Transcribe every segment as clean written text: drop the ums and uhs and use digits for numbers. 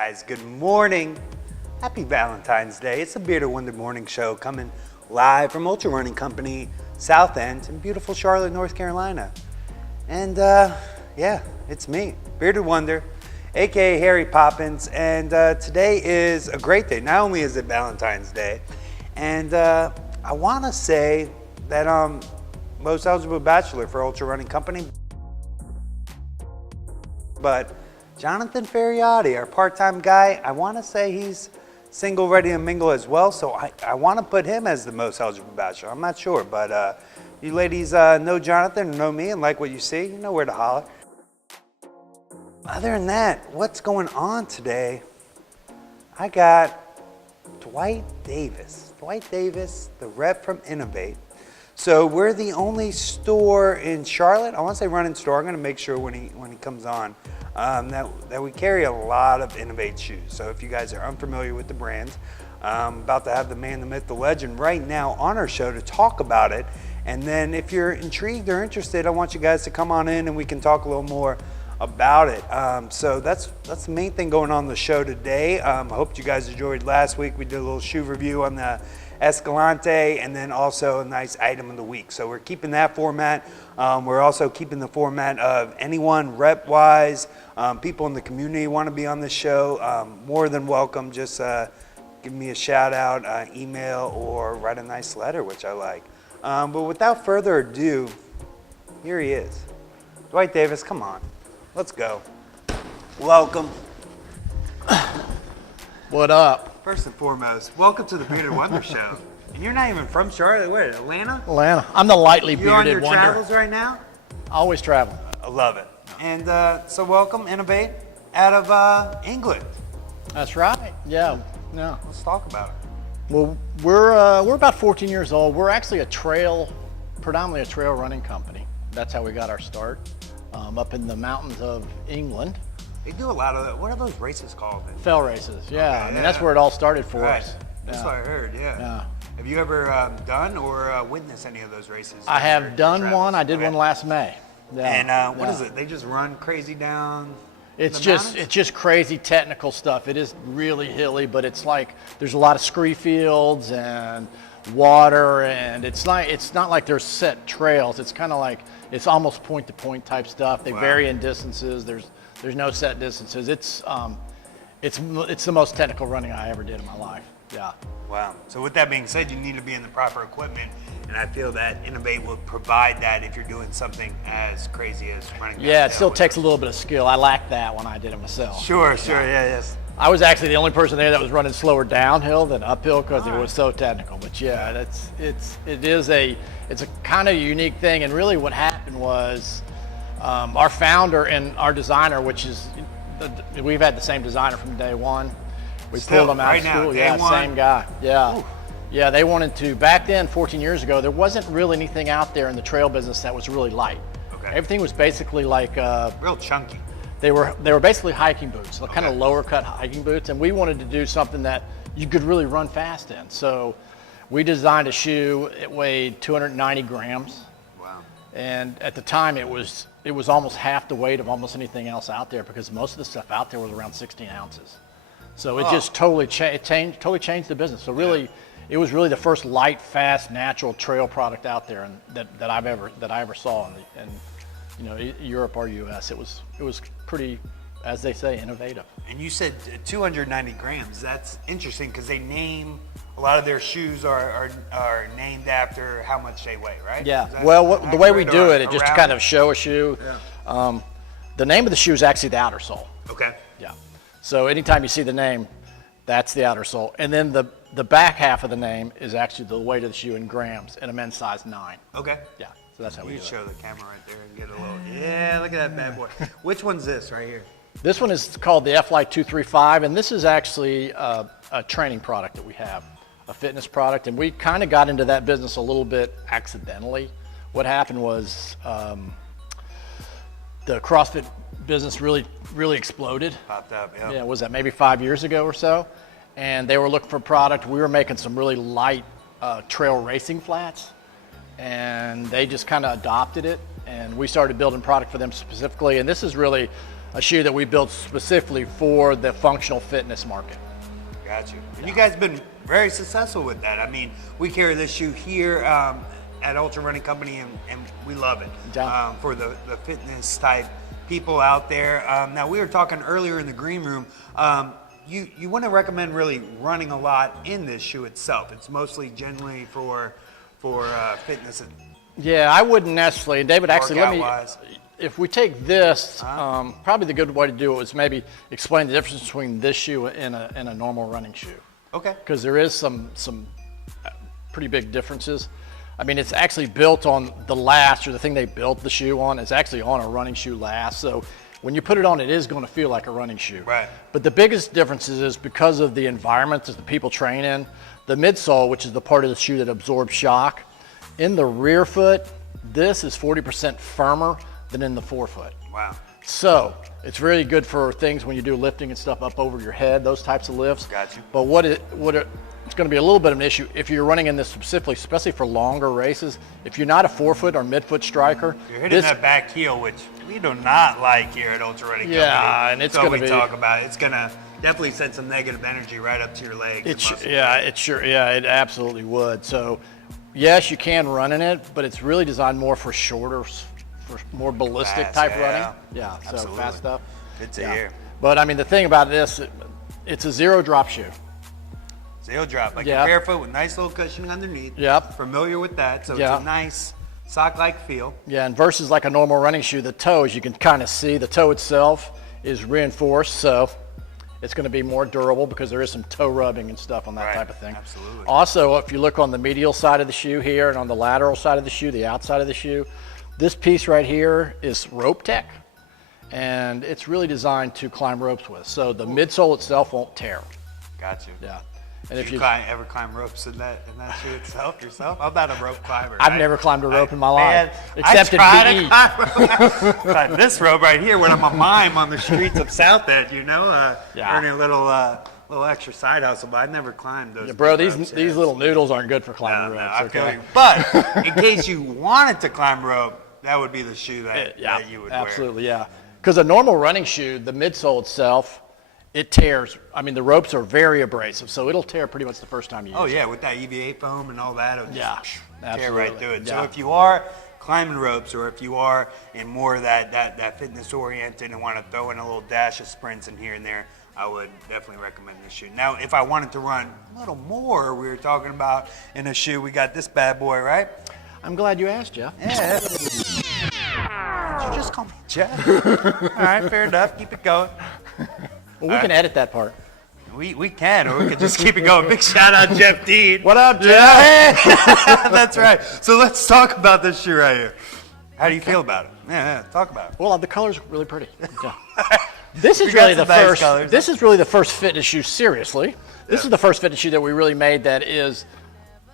Guys, good morning. Happy Valentine's Day. It's the Bearded Wonder Morning Show coming live from Ultra Running Company, South End in beautiful Charlotte, North Carolina. And yeah, it's me, Bearded Wonder, aka Harry Poppins. And today is a great day. Not only is it Valentine's Day, and I want to say that I'm most eligible bachelor for Ultra Running Company. But Jonathan Ferriotti, our part-time guy, I want to say he's single, ready to mingle as well. So I want to put him as the most eligible bachelor. I'm not sure, but you ladies know Jonathan, know me, and like what you see, you know where to holler. Other than that, what's going on today? I got Dwight Davis. Dwight Davis, the rep from Inov8. So we're the only store in Charlotte, I want to say running store, I'm going to make sure when he comes on, that we carry a lot of Inov8 shoes. So if you guys are unfamiliar with the brand, I'm about to have the man, the myth, the legend right now on our show to talk about it. And then if you're intrigued or interested, I want you guys to come on in and we can talk a little more about it. So that's the main thing going on the show today. I hope you guys enjoyed last week. We did a little shoe review on the Escalante and then also a nice item of the week. So we're keeping that format. We're also keeping the format of anyone rep-wise, people in the community want to be on the show, more than welcome. Just give me a shout out, email, or write a nice letter, which I like. But without further ado, here he is. Dwight Davis, come on, let's go. Welcome. What up? First and foremost, welcome to the Bearded Wonder Show. And you're not even from Charlotte, where, Atlanta? Atlanta. I'm the lightly You on your bearded wonder. travels right now? Always travel. I love it. And so welcome, Inov8, out of England. That's right. Yeah. Let's talk about it. Well, we're about 14 years old. We're actually predominantly a trail running company. That's how we got our start, up in the mountains of England. They do a lot of that. What are those races called? Fell races. Yeah. Okay, I mean, that's where it all started for us. That's what I heard. Yeah. Have you ever done or witnessed any of those races? I have done one. I did one last May. Yeah. And what is it? They just run crazy down. It's just crazy technical stuff. It is really hilly, but it's like there's a lot of scree fields and water, and it's not like there's set trails. It's kind of like it's almost point to point type stuff. They vary in distances. There's no set distances. It's the most technical running I ever did in my life. Yeah. Wow. So with that being said, you need to be in the proper equipment, and I feel that Inov8 will provide that if you're doing something as crazy as running. Yeah, it still takes a little bit of skill. I lacked that when I did it myself. Sure, yes. I was actually the only person there that was running slower downhill than uphill because it was so technical. But yeah, it's a kind of unique thing. And really, what happened was our founder and our designer, which is we've had the same designer from day one. We pulled him out of school. Yeah, same guy. Yeah. Ooh. Yeah, they wanted to, back then, 14 years ago, there wasn't really anything out there in the trail business that was really light. Okay. Everything was basically like real chunky. They were basically hiking boots, kind of lower cut hiking boots, and we wanted to do something that you could really run fast in. So we designed a shoe. It weighed 290 grams. Wow. And at the time, it was almost half the weight of almost anything else out there because most of the stuff out there was around 16 ounces. So it just totally changed the business. So really, it was really the first light, fast, natural trail product out there, and that I ever saw in Europe or US. It was pretty, as they say, innovative. And you said 290 grams. That's interesting because they name a lot of their shoes are named after how much they weigh, right? Yeah. Well, the way we do it just to kind of show a shoe. Yeah. The name of the shoe is actually the outer sole. Okay. Yeah. So anytime you see the name, that's the outer sole. And then the back half of the name is actually the weight of the shoe in grams in a men's size 9. Okay. Yeah. So that's how we do it. You show the camera right there and get a little, yeah, look at that bad boy. Which one's this right here? This one is called the F-Lite 235, and this is actually a training product that we have, a fitness product. And we kind of got into that business a little bit accidentally. What happened was the CrossFit business really exploded. Popped up, yeah. Yeah, was that maybe 5 years ago or so? And they were looking for a product. We were making some really light trail racing flats, and they just kind of adopted it. And we started building product for them specifically. And this is really a shoe that we built specifically for the functional fitness market. Got you. And you guys have been very successful with that. I mean, we carry this shoe here at Ultra Running Company, and we love it for the fitness type people out there. Now, we were talking earlier in the green room. You wouldn't recommend really running a lot in this shoe itself. It's mostly generally for fitness. Yeah, I wouldn't necessarily. And David, actually, if we take this, probably the good way to do it is maybe explain the difference between this shoe and a normal running shoe. Okay. Because there is some pretty big differences. I mean, it's actually built on the last, or the thing they built the shoe on, is actually on a running shoe last. So when you put it on, it is going to feel like a running shoe. Right. But the biggest difference is because of the environment that the people train in, the midsole, which is the part of the shoe that absorbs shock, in the rear foot, this is 40% firmer than in the forefoot. Wow. So it's really good for things when you do lifting and stuff up over your head, those types of lifts. Got you. But it's going to be a little bit of an issue if you're running in this specifically, especially for longer races. If you're not a forefoot or midfoot striker, you're hitting that back heel, which we do not like here at Ultra Running Company. Yeah, and it's going to be. talk about it. It's going to definitely send some negative energy right up to your legs. It absolutely would. So, yes, you can run in it, but it's really designed more for shorter, for more ballistic fast, type yeah. running. Yeah, absolutely. So fast stuff. Good to hear. But I mean, the thing about this, it's a zero drop shoe. Zero drop, like you're barefoot with nice little cushioning underneath. Yep. Familiar with that, so it's a nice sock-like feel. Yeah, and versus like a normal running shoe, the toes, you can kind of see the toe itself is reinforced, so it's going to be more durable because there is some toe rubbing and stuff on that type of thing. Absolutely. Also, if you look on the medial side of the shoe here and on the lateral side of the shoe, the outside of the shoe, this piece right here is rope tech, and it's really designed to climb ropes with. So the midsole itself won't tear. Got you. Yeah. And Did if you ever climb ropes in that shoe itself yourself? I'm not a rope climber. I've never climbed a rope in my life, except in PE. I tried this rope right here when I'm a mime on the streets of South End, earning a little extra side hustle, but I've never climbed those. Yeah, bro, ropes, these little noodles aren't good for climbing ropes. I feel you. But in case you wanted to climb rope, that would be the shoe that you would wear. Absolutely, yeah. Because a normal running shoe, the midsole itself, it tears. I mean, the ropes are very abrasive, so it'll tear pretty much the first time you use it. Oh, yeah, with that EVA foam and all that, it'll just tear right through it. Yeah. So if you are climbing ropes, or if you are in more of that fitness-oriented and want to throw in a little dash of sprints in here and there, I would definitely recommend this shoe. Now, if I wanted to run a little more, we were talking about in a shoe, we got this bad boy, right? I'm glad you asked, Jeff. Yeah. Did you just call me Jeff? All right, fair enough. Keep it going. Well, we can edit that part. We can, or we can just keep it going. Big shout out, Jeff Dean. What up, Jeff? Yeah. That's right. So let's talk about this shoe right here. How do you feel about it? Yeah, talk about it. Well, the color's really pretty. Yeah. This is really the first. This is really the first fitness shoe. Seriously, this is the first fitness shoe that we really made that is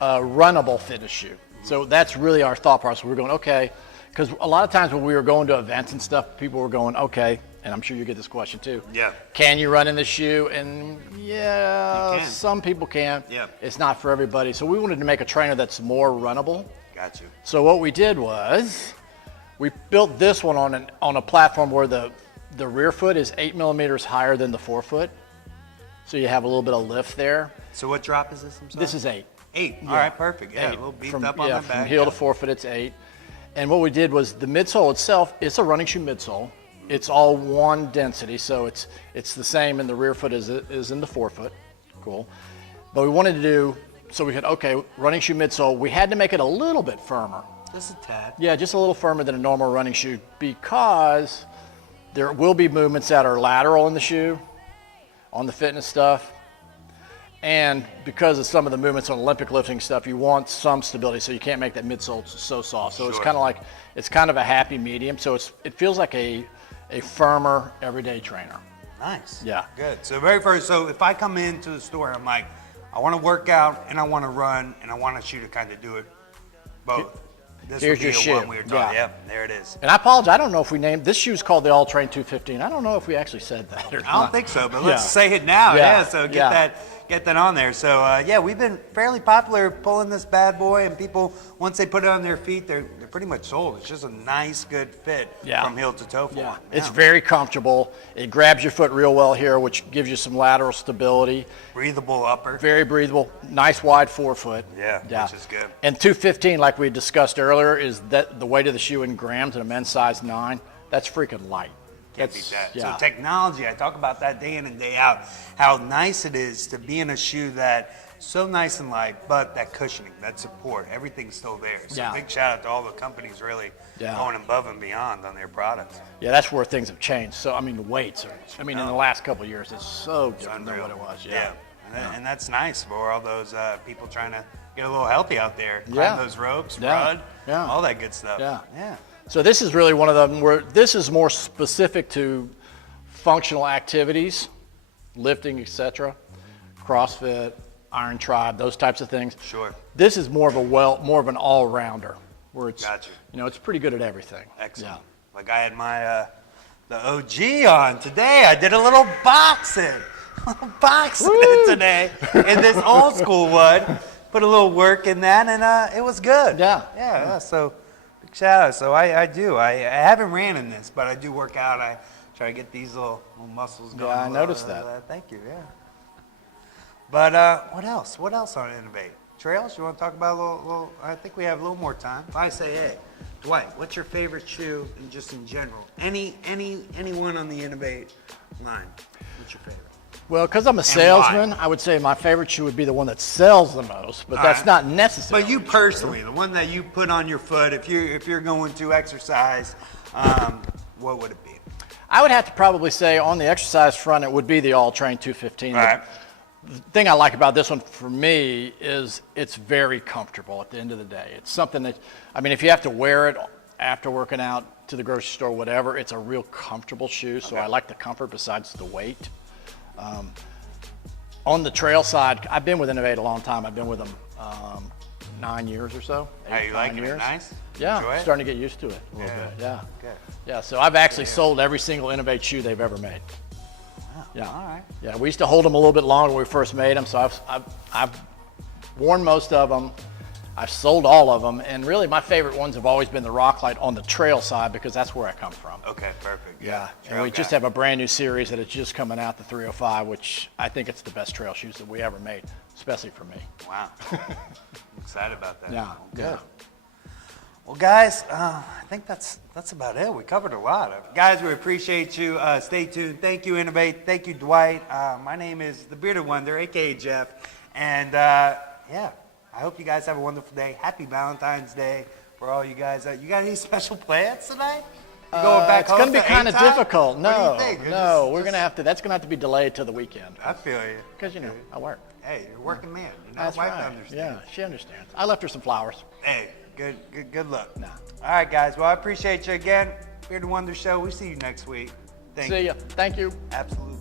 a runnable fitness shoe. So that's really our thought process. We're going, okay, because a lot of times when we were going to events and stuff, people were going, okay, and I'm sure you get this question too. Yeah. Can you run in this shoe? And some people can. Yeah. It's not for everybody. So we wanted to make a trainer that's more runnable. Got you. So what we did was we built this one on a platform where the rear foot is 8 millimeters higher than the forefoot. So you have a little bit of lift there. So what drop is this? I'm sorry? This is 8. 8. All right, perfect. Yeah, a little beefed up on the back. From heel to forefoot, it's 8. And what we did was the midsole itself, it's a running shoe midsole. It's all one density, so it's the same in the rear foot as it is in the forefoot. Cool. But we wanted to do, so we said, okay, running shoe midsole, we had to make it a little bit firmer. Just a tad. Yeah, just a little firmer than a normal running shoe because there will be movements that are lateral in the shoe, on the fitness stuff. And because of some of the movements on Olympic lifting stuff, you want some stability, so you can't make that midsole so soft. So it's kind of like, it's kind of a happy medium. So it feels like a firmer everyday trainer. Nice. Yeah. Good. So very first, so if I come into the store, I'm like, I want to work out and I want to run and I want a shoe to kind of do it both. This Here's would be your the shoe. one we were talking. Yeah, there it is. And I apologize, I don't know if we named, this shoe's called the All Train 215. I don't know if we actually said that or not. I don't think so, but let's say it now. Yeah. So get that on there. So yeah, we've been fairly popular pulling this bad boy, and people, once they put it on their feet, they're pretty much sold. It's just a nice, good fit from heel to toe for them. It's very comfortable. It grabs your foot real well here, which gives you some lateral stability. Breathable upper. Very breathable. Nice wide forefoot. Yeah, which is good. And 215, like we discussed earlier, is that the weight of the shoe in grams in a men's size 9. That's freaking light. Can't beat that. So technology, I talk about that day in and day out, how nice it is to be in a shoe that so nice and light, but that cushioning, that support, everything's still there. So big shout out to all the companies really going above and beyond on their products. Yeah, that's where things have changed. So, I mean, the weights are, in the last couple of years, it's so different than what it was. And that's nice for all those people trying to get a little healthy out there. Climb those ropes, run, all that good stuff. Yeah. So this is really one of them where this is more specific to functional activities, lifting, etc., CrossFit, Iron Tribe, those types of things. Sure. This is more of an all-rounder where it's it's pretty good at everything. Excellent. Like I had my the OG on today. I did a little boxing today in this old school one. Put a little work in that, and it was good. So big shout out. So I do. I haven't ran in this, but I do work out. I try to get these little muscles going. Yeah, I noticed that. Thank you. Yeah. But what else? What else on Inov8? Trails? You want to talk about a little? I think we have a little more time. If I say, hey, Dwight, what's your favorite shoe, and just in general? Anyone on the Inov8 line? What's your favorite? Well, because I'm a salesman, I would say my favorite shoe would be the one that sells the most, but that's not necessary. But you personally, the one that you put on your foot, if you're going to exercise, what would it be? I would have to probably say on the exercise front, it would be the All Train 215. The thing I like about this one for me is it's very comfortable at the end of the day. It's something that, if you have to wear it after working out to the grocery store, whatever, it's a real comfortable shoe. So I like the comfort besides the weight. On the trail side, I've been with Inov8 a long time. I've been with them 9 years or so. How you liking it? Nice? Yeah, Enjoy it? Starting to get used to it a little bit. Yeah. Good. Yeah, so I've actually sold every single Inov8 shoe they've ever made. Wow. Yeah. All right. Yeah, we used to hold them a little bit longer when we first made them, so I've worn most of them. I've sold all of them, and really my favorite ones have always been the Roclite on the trail side because that's where I come from. Okay, perfect. Yeah, and we just have a brand new series that is just coming out, the 305, which I think it's the best trail shoes that we ever made, especially for me. Wow. I'm excited about that. Yeah, good. Well, guys, I think that's about it. We covered a lot. Guys, we appreciate you. Stay tuned. Thank you, Inov8. Thank you, Dwight. My name is the Bearded Wonder, a.k.a. Jeff. And, I hope you guys have a wonderful day. Happy Valentine's Day for all you guys. You got any special plans tonight? You going back home? It's going to be kind of difficult. What do you think? We're going to have to. That's going to have to be delayed till the weekend. I feel you. Because I work. Hey, you're a working man. That's wife right. understands. Yeah, she understands. I left her some flowers. Hey, good luck. Nah. All right, guys. Well, I appreciate you again. Bearded Wonder Show. We see you next week. See ya. Thank you. Absolutely.